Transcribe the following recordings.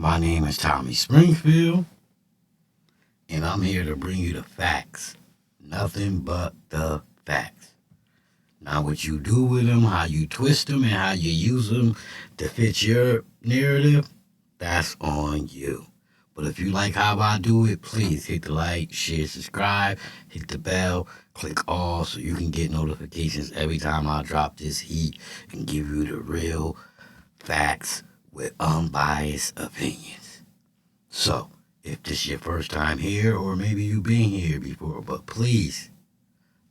My name is Tommy Springfield, and I'm here to bring you the facts. Nothing but the facts. Now, what you do with them, how you twist them, and how you use them to fit your narrative, that's on you. But if you like how I do it, please hit the like, share, subscribe, hit the bell, click all so you can get notifications every time I drop this heat and give you the real facts with unbiased opinions. So, if this is your first time here, or maybe you've been here before, but please,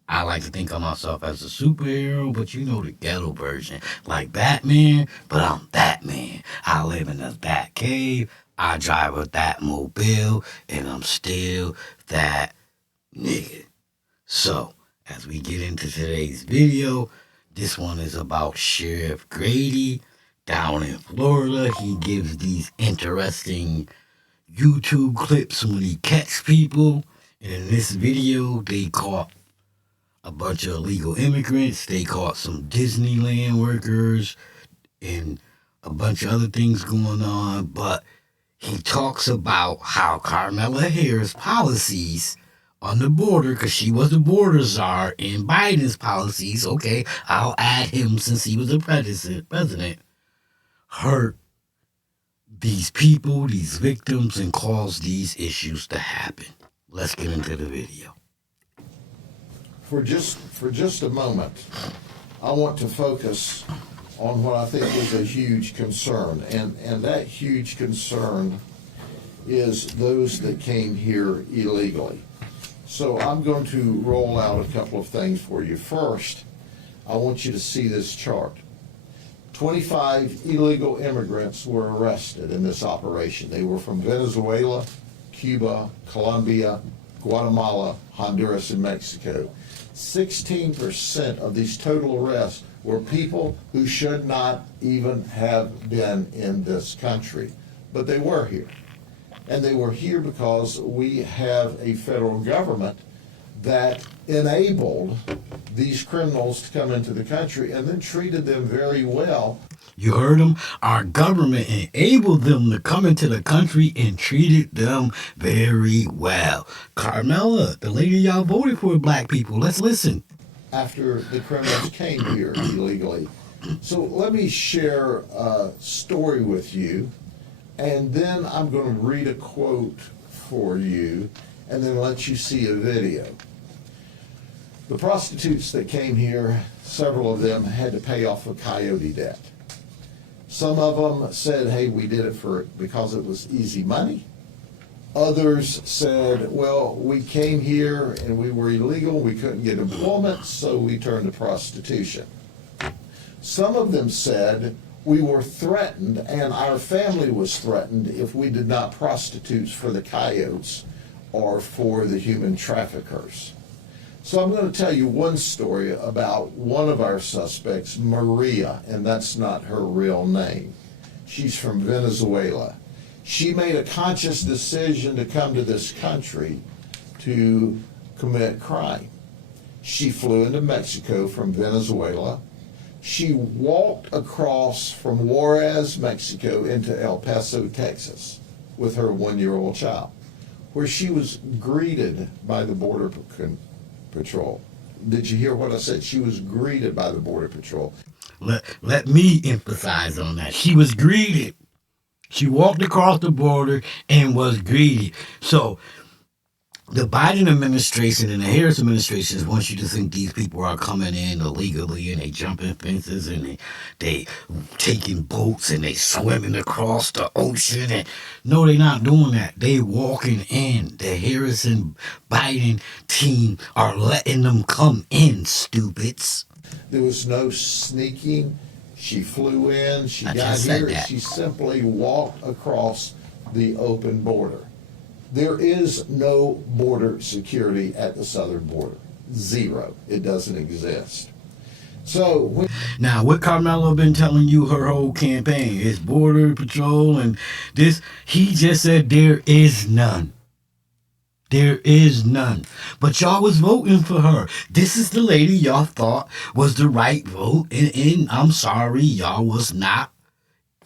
I like to think of myself as a superhero, but you know the ghetto version. Like Batman, but I'm Batman. I live in a Bat cave, I drive a that mobile, and I'm still that nigga. So, as we get into today's video, this one is about Sheriff Grady down in Florida. He gives these interesting YouTube clips when he catch people. And in this video, they caught a bunch of illegal immigrants. They caught some Disneyland workers and a bunch of other things going on. But he talks about how Kamala Harris' policies on the border, because she was the border czar, and Biden's policies, okay, I'll add him since he was the president, hurt these people, these victims, and cause these issues to happen. Let's get into the video. For just a moment, I want to focus on what I think is a huge concern, and that huge concern is those that came here illegally. So I'm going to roll out a couple of things for you. First, I want you to see this chart. 25 illegal immigrants were arrested in this operation. They were from Venezuela, Cuba, Colombia, Guatemala, Honduras, and Mexico. 16% of these total arrests were people who should not even have been in this country, but they were here. And they were here because we have a federal government that enabled these criminals to come into the country and then treated them very well. You heard him? Our government enabled them to come into the country and treated them very well. Kamala, the lady y'all voted for, black people. Let's listen. After the criminals came here illegally. So let me share a story with you, and then I'm going to read a quote for you, and then let you see a video. The prostitutes that came here, several of them had to pay off a coyote debt. Some of them said, hey, we did it because it was easy money. Others said, well, we came here and we were illegal, we couldn't get employment, so we turned to prostitution. Some of them said, we were threatened and our family was threatened if we did not prostitute for the coyotes or for the human traffickers. So I'm going to tell you one story about one of our suspects, Maria, and that's not her real name. She's from Venezuela. She made a conscious decision to come to this country to commit crime. She flew into Mexico from Venezuela. She walked across from Juarez, Mexico, into El Paso, Texas, with her one-year-old child, where she was greeted by the Border Patrol. Did you hear what I said? She was greeted by the Border Patrol. Let me emphasize on that. She was greeted. She walked across the border and was greeted. So the Biden administration and the Harris administration wants you to think these people are coming in illegally and they jumping fences and they taking boats and they swimming across the ocean. And no, they're not doing that. They walking in. The Harris and Biden team are letting them come in, stupids. There was no sneaking. She flew in, she got here, she simply walked across the open border. There is no border security at the southern border. Zero. It doesn't exist. So now, what Kamala been telling you her whole campaign is Border Patrol and this. He just said there is none. There is none. But y'all was voting for her. This is the lady y'all thought was the right vote. And I'm sorry, y'all was not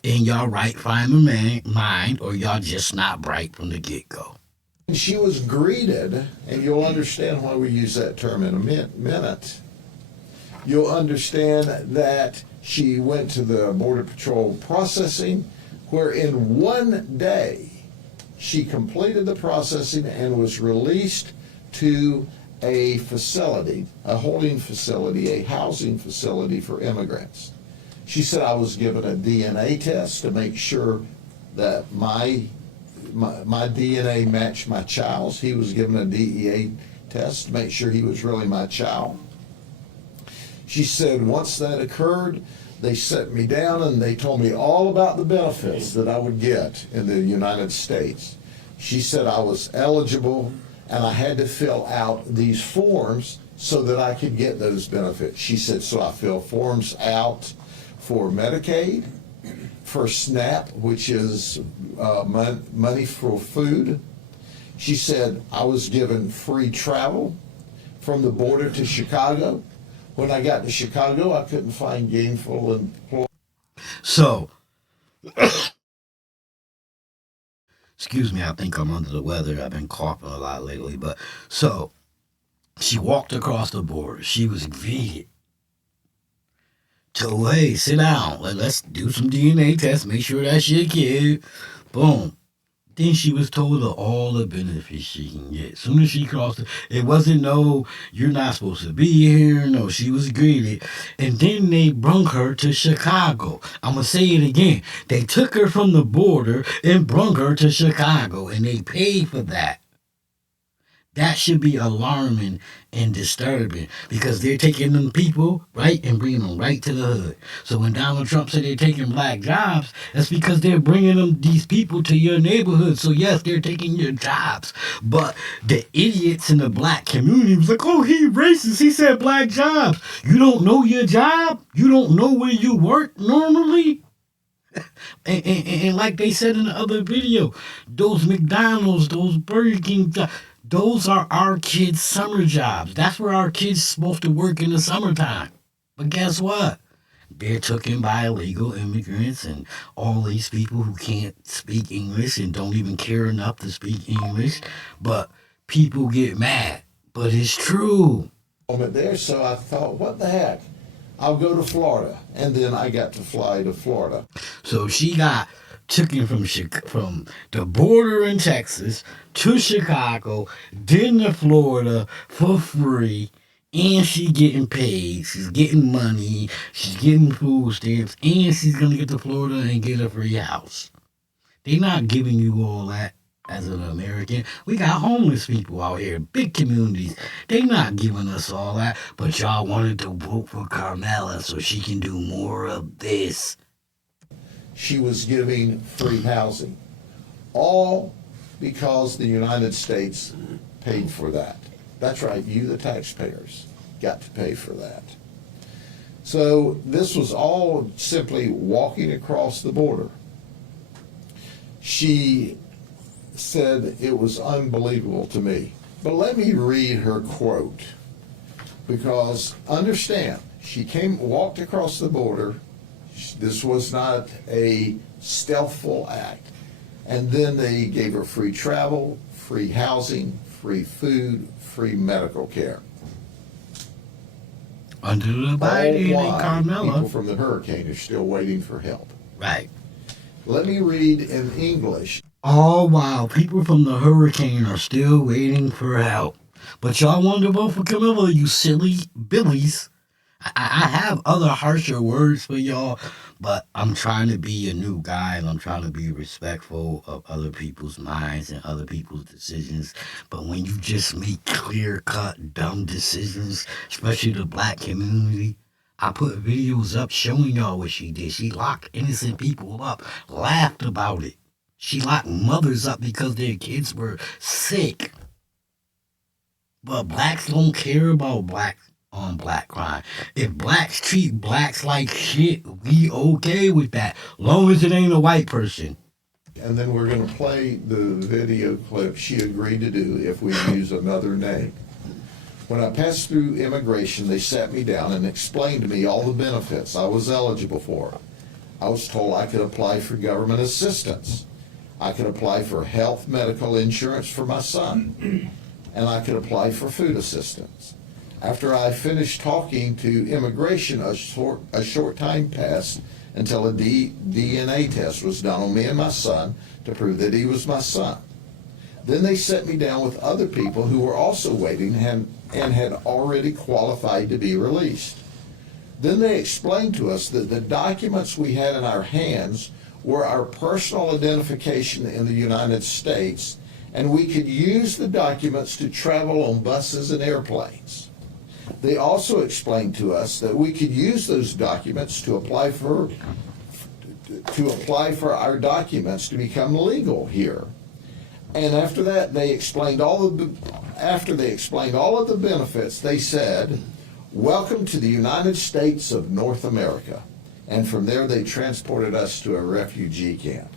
in your right frame of mind, or y'all just not bright from the get-go. And she was greeted, and you'll understand why we use that term in a minute. You'll understand that she went to the Border Patrol processing, where in one day she completed the processing and was released to a facility, a holding facility, a housing facility for immigrants. She said, I was given a DNA test to make sure that my DNA matched my child's. He was given a DEA test to make sure he was really my child. She said, once that occurred, they set me down and they told me all about the benefits that I would get in the United States. She said I was eligible and I had to fill out these forms so that I could get those benefits. She said, so I fill forms out for Medicaid, for SNAP, which is money for food. She said I was given free travel from the border to Chicago. When I got to Chicago, I couldn't find gainful employment. So, excuse me, I think I'm under the weather. I've been coughing a lot lately. But so, she walked across the border. She was greeted to, hey, sit down. Let's do some DNA tests. Make sure that's your kid. Boom. Then she was told of all the benefits she can get. As soon as she crossed it wasn't no, you're not supposed to be here. No, she was greeted. And then they brung her to Chicago. I'm going to say it again. They took her from the border and brung her to Chicago, and they paid for that. That should be alarming and disturbing because they're taking them people, right, and bringing them right to the hood. So when Donald Trump said they're taking black jobs, that's because they're bringing these people to your neighborhood. So yes, they're taking your jobs. But the idiots in the black community was like, oh, he racist. He said black jobs. You don't know your job? You don't know where you work normally? And like they said in the other video, those McDonald's, those Burger King jobs, those are our kids' summer jobs. That's where our kids supposed to work in the summertime. But guess what? They're taken by illegal immigrants and all these people who can't speak English and don't even care enough to speak English. But people get mad. But it's true. There, so I thought, what the heck? I'll go to Florida. And then I got to fly to Florida. So she got taken from the border in Texas to Chicago, then to Florida for free, and she's getting paid. She's getting money. She's getting food stamps, and she's gonna get to Florida and get a free house. They're not giving you all that as an American. We got homeless people out here, big communities. They're not giving us all that, but y'all wanted to vote for Kamala so she can do more of this. She was giving free housing, all because the United States paid for that. That's right, you, the taxpayers, got to pay for that. So this was all simply walking across the border. She said it was unbelievable to me. But let me read her quote, because understand, she walked across the border. This was not a stealthful act. And then they gave her free travel, free housing, free food, free medical care. Under the Biden and Kamala. People from the hurricane are still waiting for help. Right. Let me read in English. All while people from the hurricane are still waiting for help. But y'all want to vote for Kamala, you silly billies. I have other harsher words for y'all, but I'm trying to be a new guy and I'm trying to be respectful of other people's minds and other people's decisions. But when you just make clear-cut, dumb decisions, especially the black community, I put videos up showing y'all what she did. She locked innocent people up, laughed about it. She locked mothers up because their kids were sick. But blacks don't care about black on black crime. If blacks treat blacks like shit, we okay with that. Long as it ain't a white person. And then we're going to play the video clip she agreed to do if we use another name. When I passed through immigration, they sat me down and explained to me all the benefits I was eligible for. I was told I could apply for government assistance. I could apply for health medical insurance for my son, and I could apply for food assistance. After I finished talking to immigration, a short time passed until a DNA test was done on me and my son to prove that he was my son. Then they set me down with other people who were also waiting and had already qualified to be released. Then they explained to us that the documents we had in our hands were our personal identification in the United States, and we could use the documents to travel on buses and airplanes. They also explained to us that we could use those documents to apply for our documents to become legal here. And after that, after they explained all of the benefits, they said, "Welcome to the United States of North America." And from there, they transported us to a refugee camp.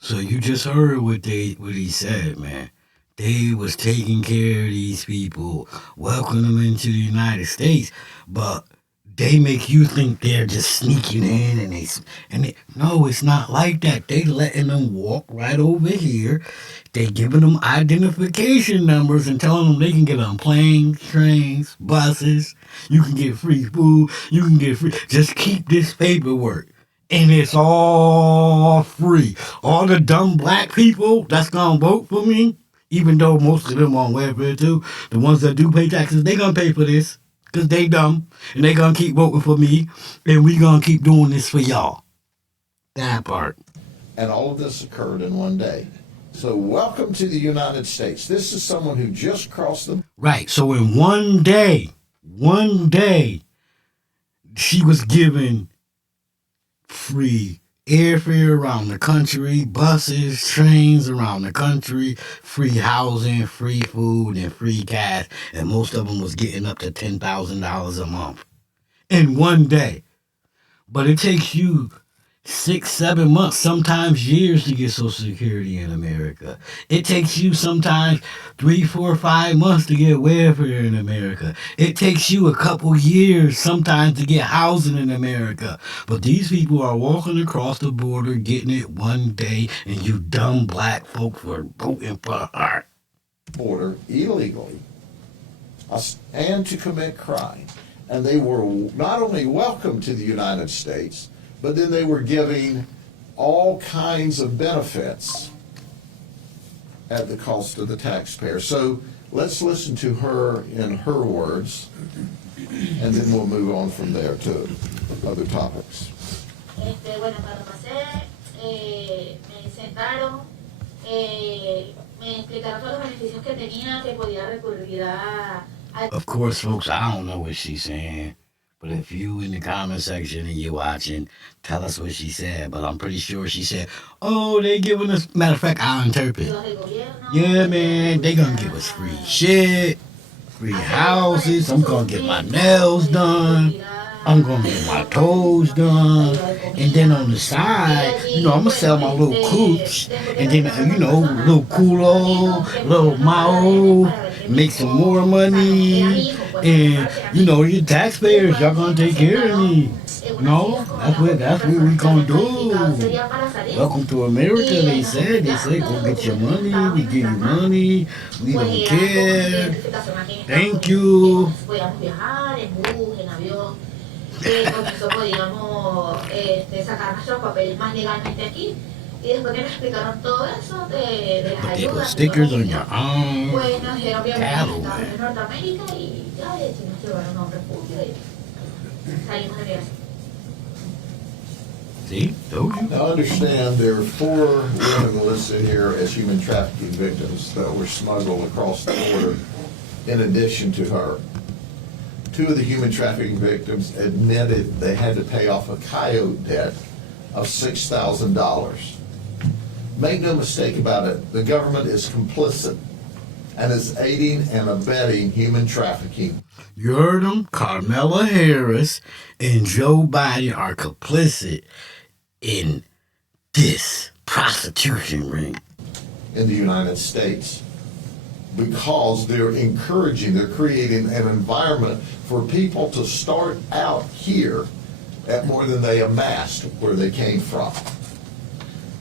So you just heard what he said, man. They was taking care of these people, welcoming them into the United States, but they make you think they're just sneaking in no, it's not like that. They letting them walk right over here. They giving them identification numbers and telling them they can get on planes, trains, buses. You can get free food. You can get free. Just keep this paperwork. And it's all free. All the dumb black people that's gonna vote for me, even though most of them on welfare too, the ones that do pay taxes, they gonna pay for this. Because they dumb. And they gonna keep voting for me. And we gonna keep doing this for y'all. That part. And all of this occurred in one day. So welcome to the United States. This is someone who just crossed the... Right. So in one day, she was given free airfare around the country, buses, trains around the country, free housing, free food, and free cash. And most of them was getting up to $10,000 a month in one day. But it takes you 6, 7 months, sometimes years to get Social Security in America. It takes you sometimes 3, 4, 5 months to get welfare in America. It takes you a couple years sometimes to get housing in America. But these people are walking across the border, getting it one day, and you dumb black folks were voting for her. Border illegally and to commit crime. And they were not only welcome to the United States, but then they were giving all kinds of benefits at the cost of the taxpayer. So let's listen to her in her words, and then we'll move on from there to other topics. Bueno, cuando pasé, me sentaron, me explicaron todos los beneficios que tenía, que podía recurrir a... Of course, folks, I don't know what she's saying. But if you in the comment section and you're watching, tell us what she said. But I'm pretty sure she said, oh, they giving us, matter of fact, I'll interpret. Yeah, man, they gonna give us free shit, free houses. I'm gonna get my nails done. I'm gonna get my toes done. And then on the side, I'm gonna sell my little cooch. And then, little culo, little mao, make some more money. And, your taxpayers, y'all gonna take care of me. No, that's what we gonna do. Welcome to America, they said. They said, go get your money. We give you money. We don't care. Thank you. Con eso podíamos sacar nuestros papeles más legalmente aquí. Y después que nos explicaron todo eso de las ayudas, stickers on your arm, pues nos dijeron bienvenidos a Norteamérica y ya nos llevaron a un refugio y salimos de viaje. See, told you. Now understand, there are 4 women listed here as human trafficking victims that were smuggled across the border in addition to her. 2 of the human trafficking victims admitted they had to pay off a coyote debt of $6,000. Make no mistake about it, the government is complicit and is aiding and abetting human trafficking. You heard them? Kamala Harris and Joe Biden are complicit in this prostitution ring. In the United States. Because they're creating an environment for people to start out here at more than they amassed where they came from.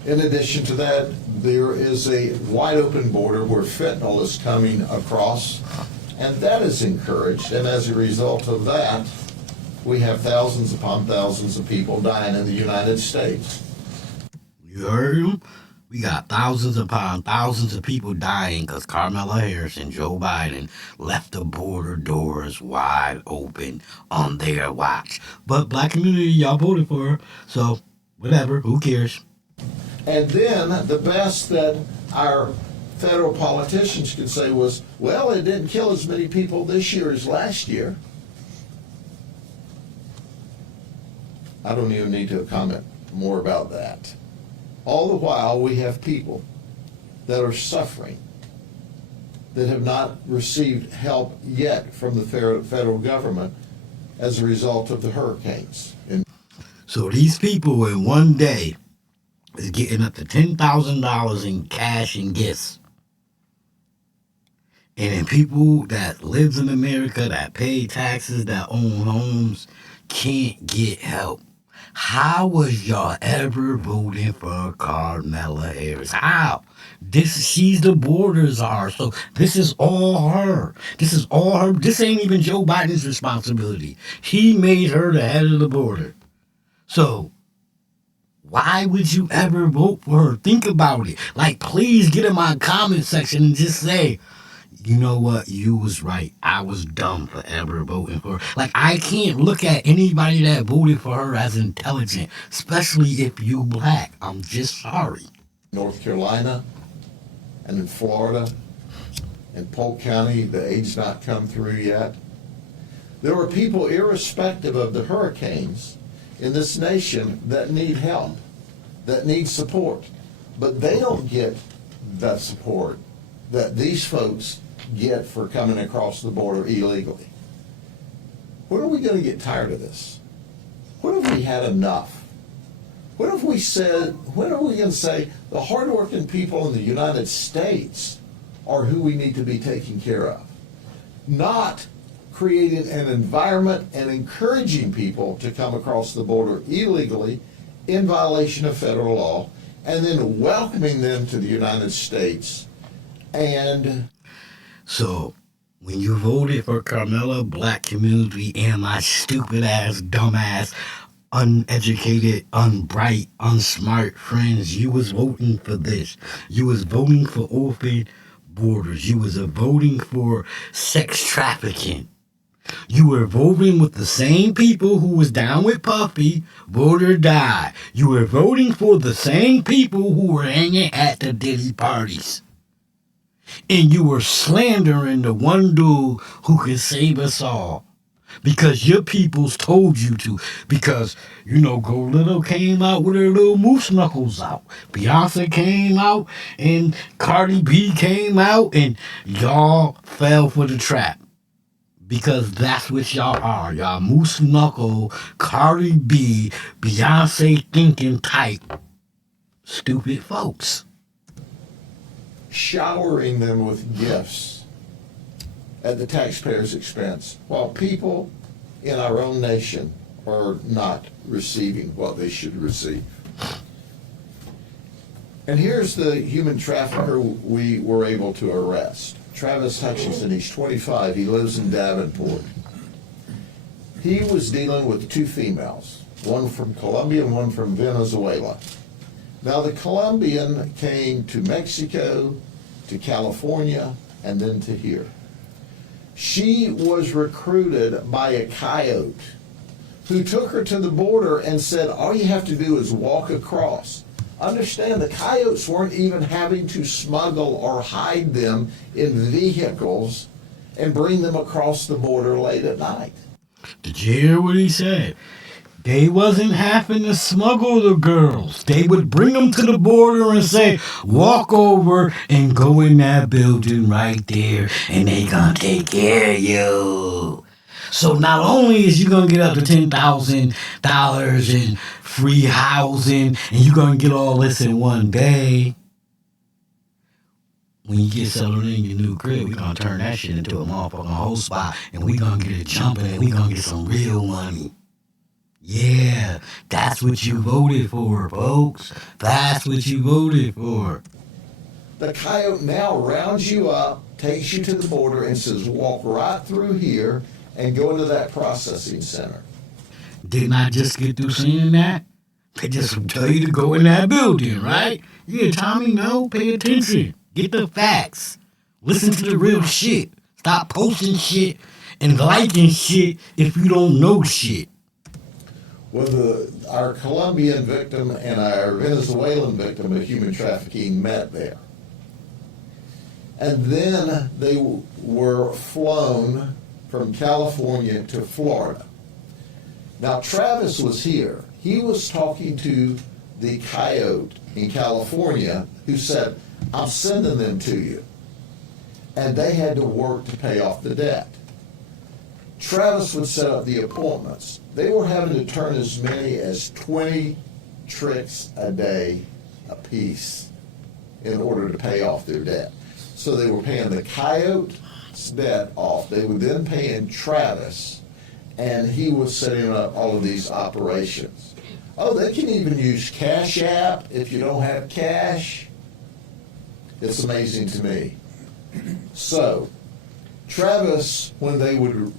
In addition to that, there is a wide open border where fentanyl is coming across, and that is encouraged. And as a result of that, we have thousands upon thousands of people dying in the United States. You heard him? We got thousands upon thousands of people dying because Kamala Harris and Joe Biden left the border doors wide open on their watch. But black community, y'all voted for her, so whatever, who cares? And then the best that our federal politicians could say was, well, it didn't kill as many people this year as last year. I don't even need to comment more about that. All the while, we have people that are suffering, that have not received help yet from the federal government as a result of the hurricanes. So these people in one day is getting up to $10,000 in cash and gifts. And then people that lives in America, that pay taxes, that own homes, can't get help. How was y'all ever voting for Kamala Harris? How? She's the border czar, so this is all her. This is all her. This ain't even Joe Biden's responsibility. He made her the head of the border. So why would you ever vote for her? Think about it. Like, please get in my comment section and just say, you know what, you was right. I was dumb for ever voting for her. Like, I can't look at anybody that voted for her as intelligent, especially if you black. I'm just sorry. North Carolina and in Florida, in Polk County, the aid's not come through yet. There are people, irrespective of the hurricanes, in this nation that need help, that need support. But they don't get that support that these folks get for coming across the border illegally. When are we going to get tired of this? When have we had enough? When have we said, when are we going to say the hardworking people in the United States are who we need to be taking care of? Not creating an environment and encouraging people to come across the border illegally in violation of federal law, and then welcoming them to the United States. And so when you voted for Kamala, black community, and my stupid ass, dumbass, uneducated, unbright, unsmart friends, you was voting for this. You was voting for open borders. You was voting for sex trafficking. You were voting with the same people who was down with Puffy, vote or die. You were voting for the same people who were hanging at the Diddy parties. And you were slandering the one dude who can save us all. Because your peoples told you to. Because, you know, Go Little came out with her little moose knuckles out. Beyonce came out and Cardi B came out and y'all fell for the trap. Because that's what y'all are. Y'all moose knuckle, Cardi B, Beyonce thinking type stupid folks. Showering them with gifts at the taxpayer's expense, while people in our own nation are not receiving what they should receive. And here's the human trafficker we were able to arrest. Travis Hutchinson, he's 25, he lives in Davenport. He was dealing with two females, one from Colombia and one from Venezuela. Now the Colombian came to Mexico, to California, and then to here. She was recruited by a coyote who took her to the border and said, all you have to do is walk across. Understand, the coyotes weren't even having to smuggle or hide them in vehicles and bring them across the border late at night. Did you hear what he said? They wasn't having to smuggle the girls. They would bring them to the border and say, walk over and go in that building right there, and they gonna take care of you. So not only is you gonna get up to $10,000 in free housing, and you gonna get all this in one day, when you get settled in your new crib, we gonna turn that shit into a motherfucking whole spot, and we gonna get it jumping, and we gonna get some real money. Yeah, that's what you voted for, folks. That's what you voted for. The coyote now rounds you up, takes you to the border, and says, walk right through here and go into that processing center. Didn't I just get through saying that? They just tell you to go in that building, right? Yeah, Tommy, no, pay attention. Get the facts. Listen to the real shit. Stop posting shit and liking shit if you don't know shit. Well, our Colombian victim and our Venezuelan victim of human trafficking met there. And then they were flown from California to Florida. Now, Travis was here. He was talking to the coyote in California who said, I'm sending them to you. And they had to work to pay off the debt. Travis would set up the appointments. They were having to turn as many as 20 tricks a day apiece in order to pay off their debt. So they were paying the coyote's debt off. They were then paying Travis, and he was setting up all of these operations. Oh, they can even use Cash App if you don't have cash. It's amazing to me. So, Travis, when they would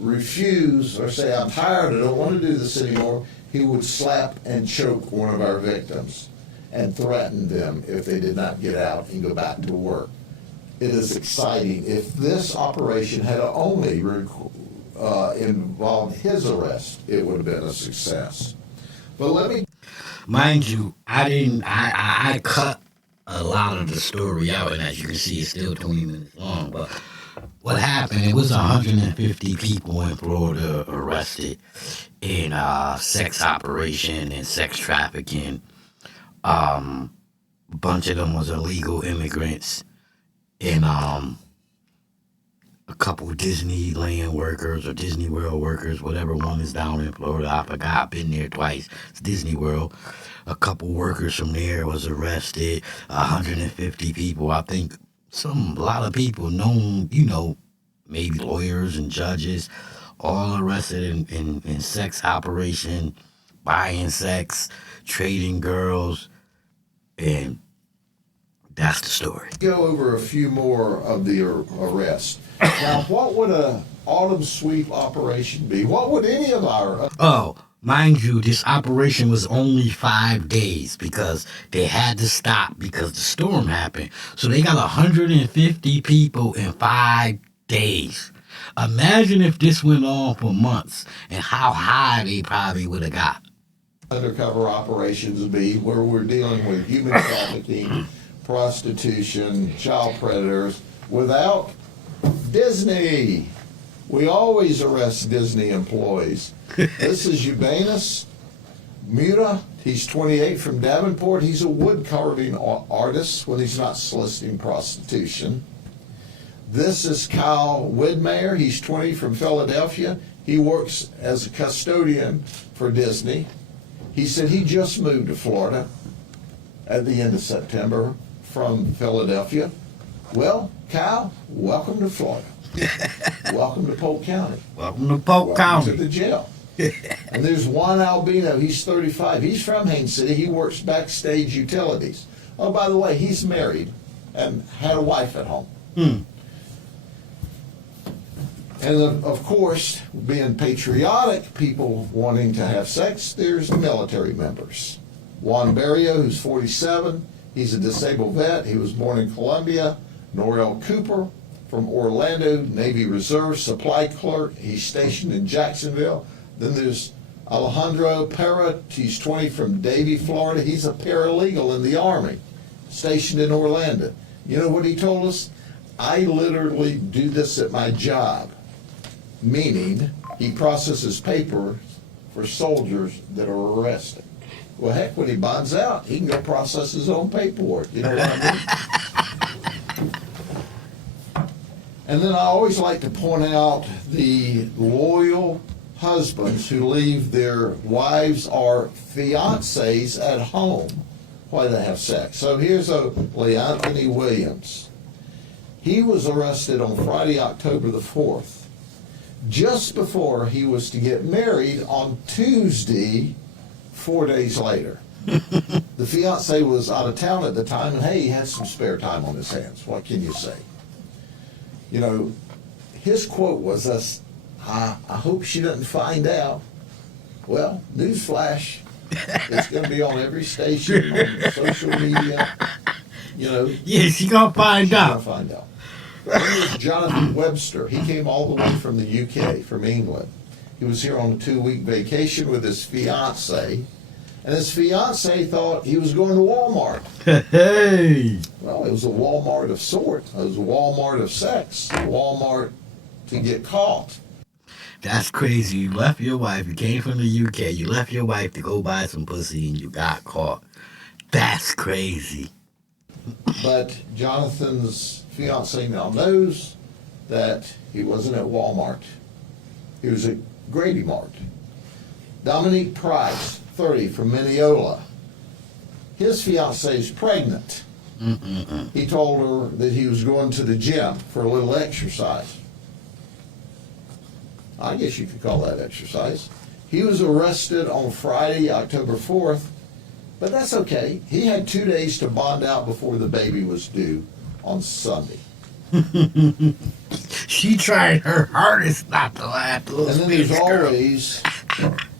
refuse or say, I'm tired, I don't want to do this anymore, he would slap and choke one of our victims and threaten them if they did not get out and go back to work. It is exciting. If this operation had only involved his arrest, it would have been a success. But let me... Mind you, I cut a lot of the story out, and as you can see, it's still 20 minutes long. But what happened, it was 150 people in Florida arrested in sex operation and sex trafficking. A bunch of them was illegal immigrants, and a couple Disneyland workers or Disney World workers, whatever one is down in Florida. I forgot. I've been there twice. It's Disney World. A couple workers from there was arrested. 150 people. I think a lot of people known, maybe lawyers and judges, all arrested in sex operation, buying sex, trading girls, and that's the story. Go over a few more of the arrests. Now, what would an autumn sweep operation be? What would any of our... Oh, mind you, this operation was only 5 days because they had to stop because the storm happened. So they got 150 people in 5 days. Imagine if this went on for months and how high they probably would have got. Undercover operations would be where we're dealing with human trafficking, prostitution, child predators, without Disney. We always arrest Disney employees. This is Eubanus Muta. He's 28 from Davenport. He's a wood carving artist when he's not soliciting prostitution. This is Kyle Widmeyer. He's 20 from Philadelphia. He works as a custodian for Disney. He said he just moved to Florida at the end of September from Philadelphia. Well, Kyle, welcome to Florida. Welcome to Polk County. Welcome to Polk Welcome County. to the jail. And there's Juan Albino. He's 35. He's from Haines City. He works backstage utilities. Oh, by the way, he's married and had a wife at home. And of course, being patriotic, people wanting to have sex, there's the military members. Juan Barrio, who's 47, he's a disabled vet. He was born in Colombia. Norrell Cooper from Orlando, Navy Reserve supply clerk. He's stationed in Jacksonville. Then there's Alejandro Parra. He's 20 from Davie, Florida. He's a paralegal in the Army, stationed in Orlando. You know what he told us? I literally do this at my job. Meaning, he processes paper for soldiers that are arrested. Well, heck, when he bonds out, he can go process his own paperwork. You know what I mean? And then I always like to point out the loyal husbands who leave their wives or fiancés at home while they have sex. So here's Lee Anthony Williams. He was arrested on Friday, October the 4th. just before he was to get married on Tuesday, 4 days later. The fiance was out of town at the time, and hey, he had some spare time on his hands. What can you say? You know, his quote was, I hope she doesn't find out. Well, newsflash, it's going to be on every station, on social media, you know. Yeah, she gonna find She's out. going to find out. Then there's Jonathan Webster. He came all the way from the UK, from England. He was here on a 2-week vacation with his fiance, and his fiance thought he was going to Walmart. Hey. Well, it was a Walmart of sorts. It was a Walmart of sex, a Walmart to get caught. That's crazy. You left your wife. You came from the UK. You left your wife to go buy some pussy and you got caught. That's crazy. But Jonathan's fiance now knows that he wasn't at Walmart. He was at Grady Mart. Dominique Price, 30, from Mineola. His fiance is pregnant. He told her that he was going to the gym for a little exercise. I guess you could call that exercise. He was arrested on Friday, October 4th, but that's okay. He had 2 days to bond out before the baby was due on Sunday. She tried her hardest not to laugh. And then there's always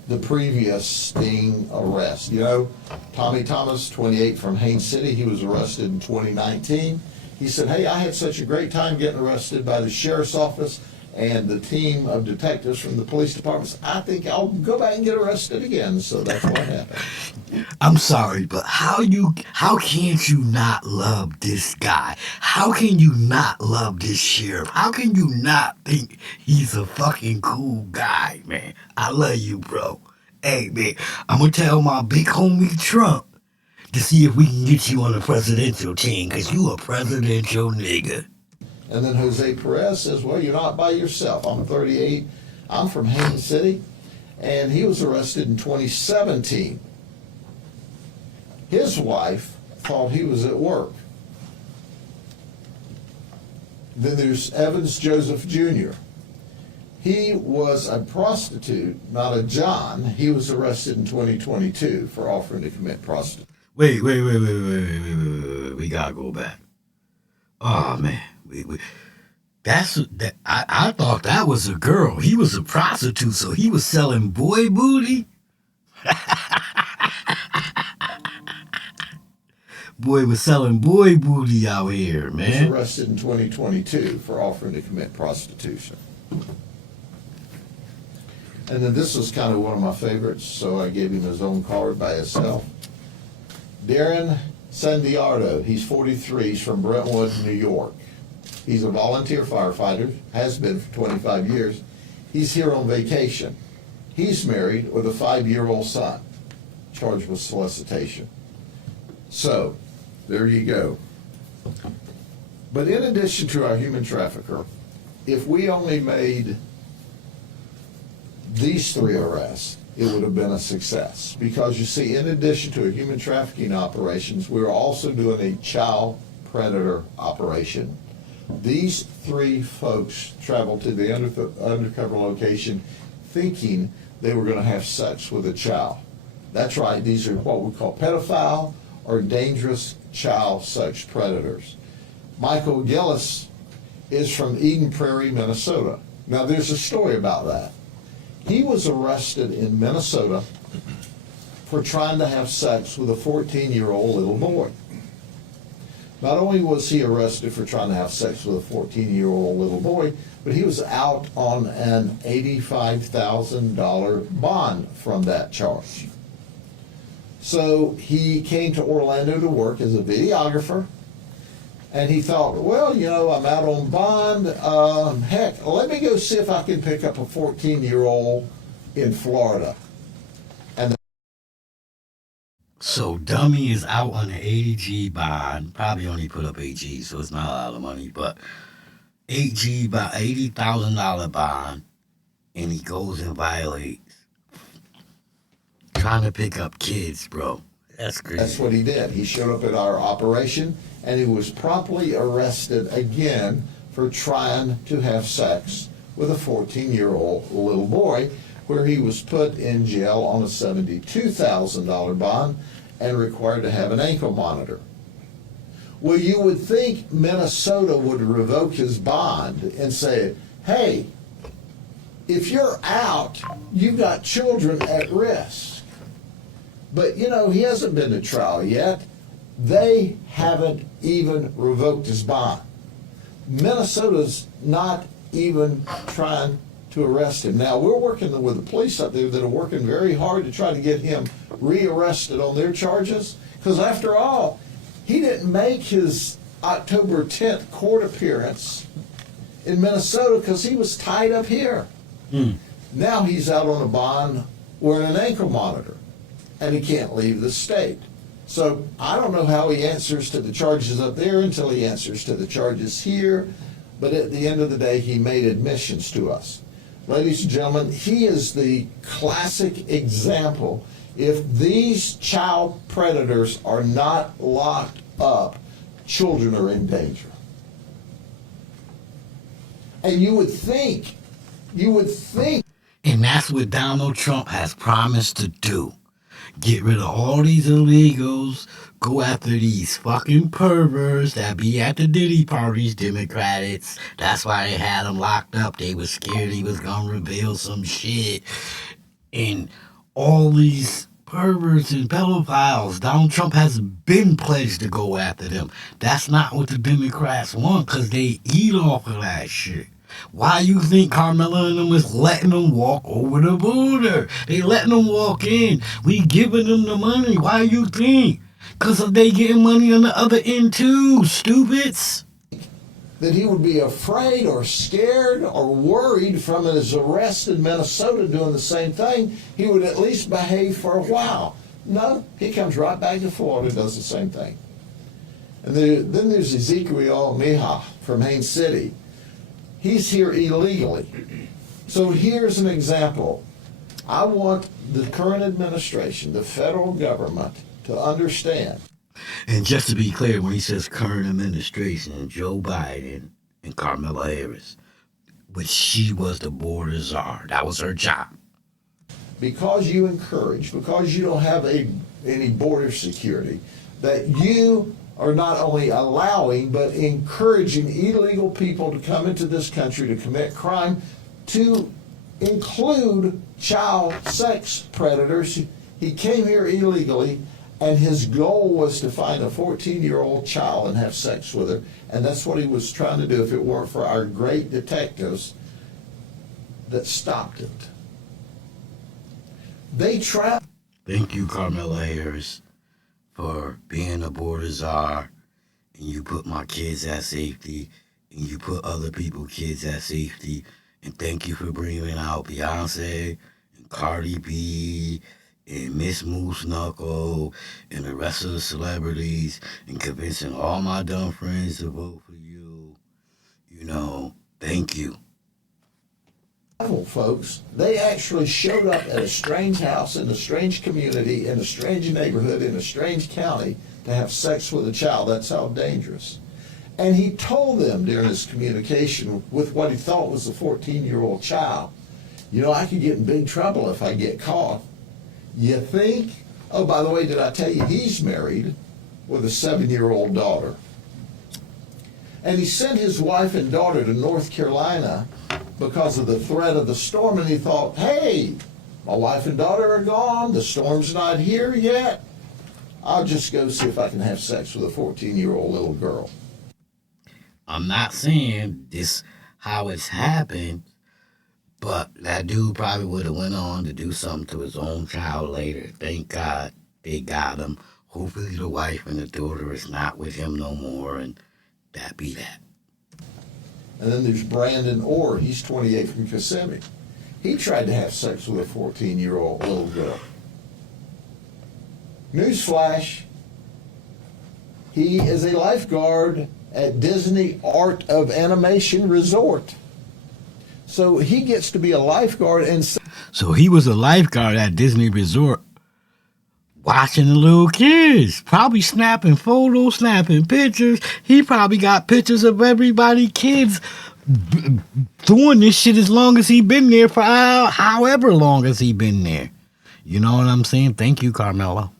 the previous sting arrest. You know, Tommy Thomas, 28, from Haines City, he was arrested in 2019. He said, hey, I had such a great time getting arrested by the sheriff's office and the team of detectives from the police departments. I think I'll go back and get arrested again. So that's what happened. I'm sorry, but how can't you not love this guy? How can you not love this sheriff? How can you not think he's a fucking cool guy, man? I love you, bro. Hey, man, I'm gonna tell my big homie Trump to see if we can get you on the presidential team, because you a presidential nigga. And then Jose Perez says, well, you're not by yourself. I'm 38. I'm from Haines City. And he was arrested in 2017. His wife thought he was at work. Then there's Evans Joseph Jr. He was a prostitute, not a John. He was arrested in 2022 for offering to commit prostitution. Wait. We gotta go back. Oh, man. I thought that was a girl. He was a prostitute, so he was selling boy booty. Boy was selling boy booty out here, He was man. arrested in 2022 for offering to commit prostitution. And then this was kind of one of my favorites, so I gave him his own card by himself. Darren Sandiardo, he's 43, he's from Brentwood, New York. He's a volunteer firefighter, has been for 25 years. He's here on vacation. He's married with a 5-year-old son, charged with solicitation. So, there you go. But in addition to our human trafficker, if we only made these 3 arrests, it would have been a success. Because you see, in addition to a human trafficking operations, we're also doing a child predator operation. These 3 folks traveled to the undercover location thinking they were going to have sex with a child. That's right, these are what we call pedophile or dangerous child sex predators. Michael Gillis is from Eden Prairie, Minnesota. Now there's a story about that. He was arrested in Minnesota for trying to have sex with a 14-year-old little boy. Not only was he arrested for trying to have sex with a 14-year-old little boy, but he was out on an $85,000 bond from that charge. So he came to Orlando to work as a videographer, and he thought, well, you know, I'm out on bond. Heck, let me go see if I can pick up a 14-year-old in Florida. So Dummy is out on an 80G bond. Probably only put up 8G, so it's not a lot of money, but 8G by $80,000 bond, and he goes and violates. Trying to pick up kids, bro. That's crazy. That's what he did. He showed up at our operation, and he was promptly arrested again for trying to have sex with a 14-year-old little boy, where he was put in jail on a $72,000 bond and required to have an ankle monitor. Well, you would think Minnesota would revoke his bond and say, hey, if you're out, you've got children at risk. But, you know, he hasn't been to trial yet. They haven't even revoked his bond. Minnesota's not even trying to arrest him. Now, we're working with the police up there that are working very hard to try to get him rearrested on their charges, because after all, he didn't make his October 10th court appearance in Minnesota because he was tied up here. Now he's out on a bond wearing an ankle monitor, and he can't leave the state. So I don't know how he answers to the charges up there until he answers to the charges here, but at the end of the day, he made admissions to us. Ladies and gentlemen, he is the classic example. If these child predators are not locked up, children are in danger. And you would think, And that's what Donald Trump has promised to do. Get rid of all these illegals, go after these fucking perverts that be at the Diddy parties, Democrats. That's why they had him locked up. They was scared he was gonna reveal some shit. And all these perverts and pedophiles, Donald Trump has been pledged to go after them. That's not what the Democrats want, because they eat off of that shit. Why you think Kamala and them is letting them walk over the border? They letting them walk in. We giving them the money. Why you think? Because they getting money on the other end too, stupids. that he would be afraid or scared or worried from his arrest in Minnesota doing the same thing. He would at least behave for a while. No, he comes right back to Florida and does the same thing. And then there's Ezekiel Mija from Haines City. He's here illegally. So here's an example. I want the current administration, the federal government, to understand. And just to be clear, when he says current administration, Joe Biden and Kamala Harris, which she was the border czar. That was her job. Because you encourage, because you don't have any border security, that you are not only allowing but encouraging illegal people to come into this country to commit crime, to include child sex predators. He came here illegally, and his goal was to find a 14-year-old child and have sex with her, and that's what he was trying to do if it weren't for our great detectives that stopped it. They trapped. Thank you, Kamala Harris, for being a border czar, and you put my kids at safety, and you put other people's kids at safety, and thank you for bringing out Beyonce and Cardi B and Miss Moose Knuckle and the rest of the celebrities and convincing all my dumb friends to vote for you. You know, thank you. Folks, they actually showed up at a strange house in a strange community, in a strange neighborhood, in a strange county to have sex with a child. That's how dangerous. And he told them during his communication with what he thought was a 14-year-old child, you know, I could get in big trouble if I get caught. You think? Oh, by the way, did I tell you he's married with a 7-year-old daughter? And he sent his wife and daughter to North Carolina because of the threat of the storm, and he thought, hey, my wife and daughter are gone, the storm's not here yet. I'll just go see if I can have sex with a 14-year-old little girl. I'm not saying this how it's happened, but that dude probably would have went on to do something to his own child later. Thank God they got him. Hopefully the wife and the daughter is not with him no more, and that be that. And then there's Brandon Orr. He's 28 from Kissimmee. He tried to have sex with a 14-year-old little girl. Newsflash, he is a lifeguard at Disney Art of Animation Resort. So he gets to be a lifeguard and... So he was a lifeguard at Disney Resort watching the little kids, probably snapping photos, snapping pictures. He probably got pictures of everybody, kids doing this shit as long as he been there for however long as he been there. You know what I'm saying? Thank you, Carmela.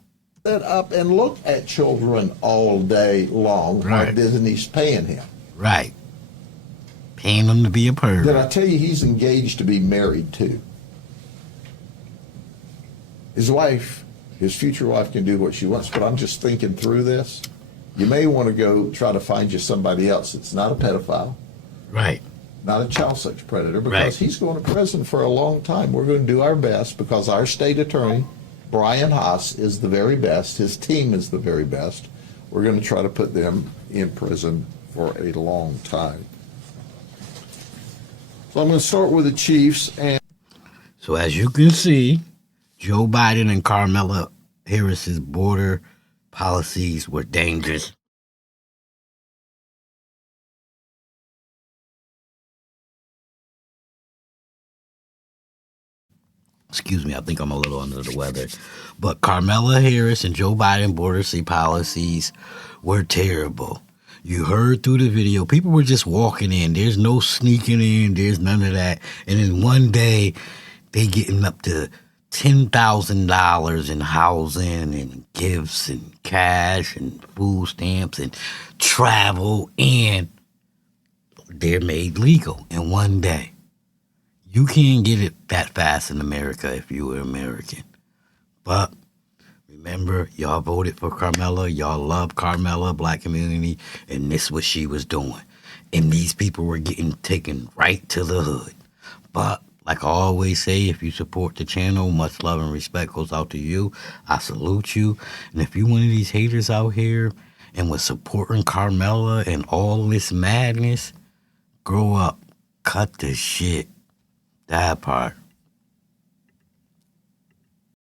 Set up and look at children all day long while Right. Disney's paying him. Right. Paying him to be a Did pervert. I tell you he's engaged to be married too? His wife, his future wife, can do what she wants, but I'm just thinking through this. You may want to go try to find you somebody else that's not a pedophile, Right. not a child sex predator, because Right. he's going to prison for a long time. We're going to do our best because our state attorney, Brian Haas, is the very best. His team is the very best. We're going to try to put them in prison for a long time. So I'm going to start with the Chiefs. And So as you can see, Joe Biden and Kamala Harris's border policies were dangerous. Excuse me, I think I'm a little under the weather. But Kamala Harris and Joe Biden border policies were terrible. You heard through the video, people were just walking in. There's no sneaking in. There's none of that. And then one day, they getting up to $10,000 in housing and gifts and cash and food stamps and travel, and they're made legal in one day. You can't get it that fast in America if you were American. But remember, y'all voted for Carmela. Y'all love Carmela, black community, and this what she was doing. And these people were getting taken right to the hood. But like I always say, if you support the channel, much love and respect goes out to you. I salute you. And if you one of these haters out here and was supporting Carmela and all this madness, grow up. Cut the shit. That part.